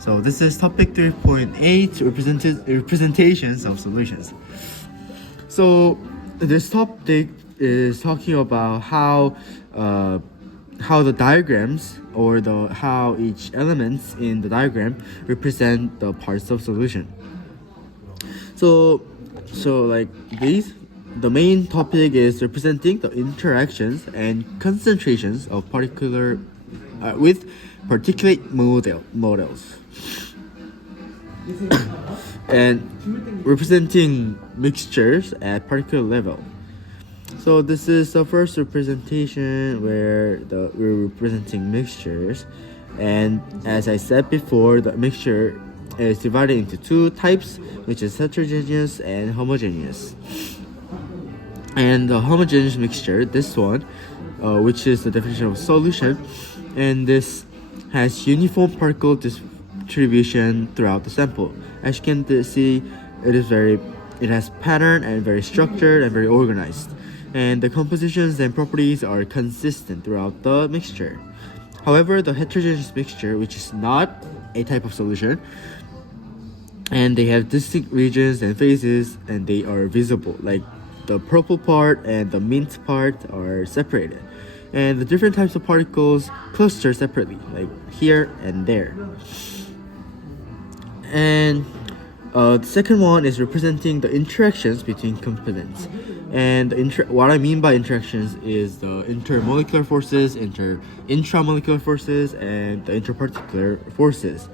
So this is topic 3.8, representations of solutions. So this topic is talking about how the diagrams or how each elements in the diagram represent the parts of solution. So like these, the main topic is representing the interactions and concentrations of with particulate models and representing mixtures at particular level. So this is the first representation where we're representing mixtures, and as I said before, the mixture is divided into two types, which is heterogeneous and homogeneous. And the homogeneous mixture, this one, which is the definition of solution, and this has uniform particle distribution throughout the sample. As you can see, it has pattern and very structured and very organized, and the compositions and properties are consistent throughout the mixture. However, the heterogeneous mixture, which is not a type of solution, and they have distinct regions and phases, and they are visible, like the purple part and the mint part are separated, and the different types of particles cluster separately, like here and there. And the second one is representing the interactions between components. And what I mean by interactions is the intermolecular forces, intramolecular forces, and the interparticular forces.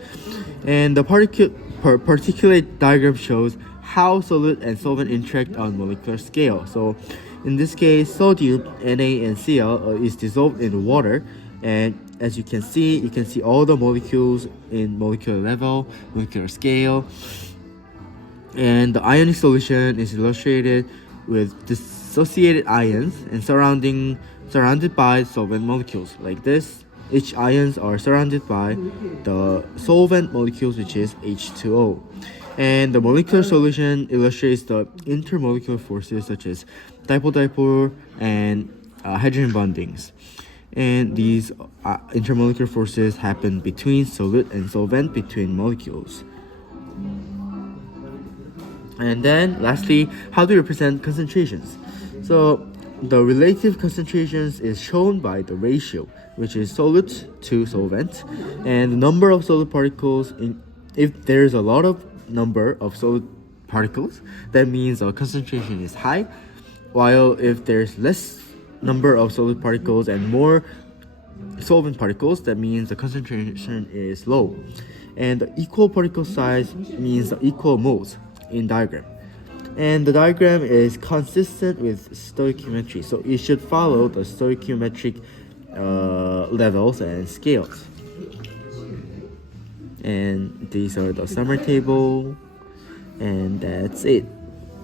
And the particulate diagram shows how solute and solvent interact on molecular scale. So in this case, sodium, NaCl, is dissolved in water, and as you can see all the molecules in molecular level, molecular scale. And the ionic solution is illustrated with dissociated ions and surrounded by solvent molecules like this. Each ions are surrounded by the solvent molecules, which is H2O. And the molecular solution illustrates the intermolecular forces such as dipole-dipole and hydrogen bondings. And these intermolecular forces happen between solute and solvent, between molecules. And then lastly, how do we represent concentrations? So the relative concentrations is shown by the ratio, which is solute to solvent, and the number of solute particles. If there's a lot of number of solute particles, that means the concentration is high, while if there's less number of solute particles and more solvent particles, that means the concentration is low. And the equal particle size means the equal moles in diagram. And the diagram is consistent with stoichiometry, so it should follow the stoichiometric levels and scales. And these are the summary table, and that's it.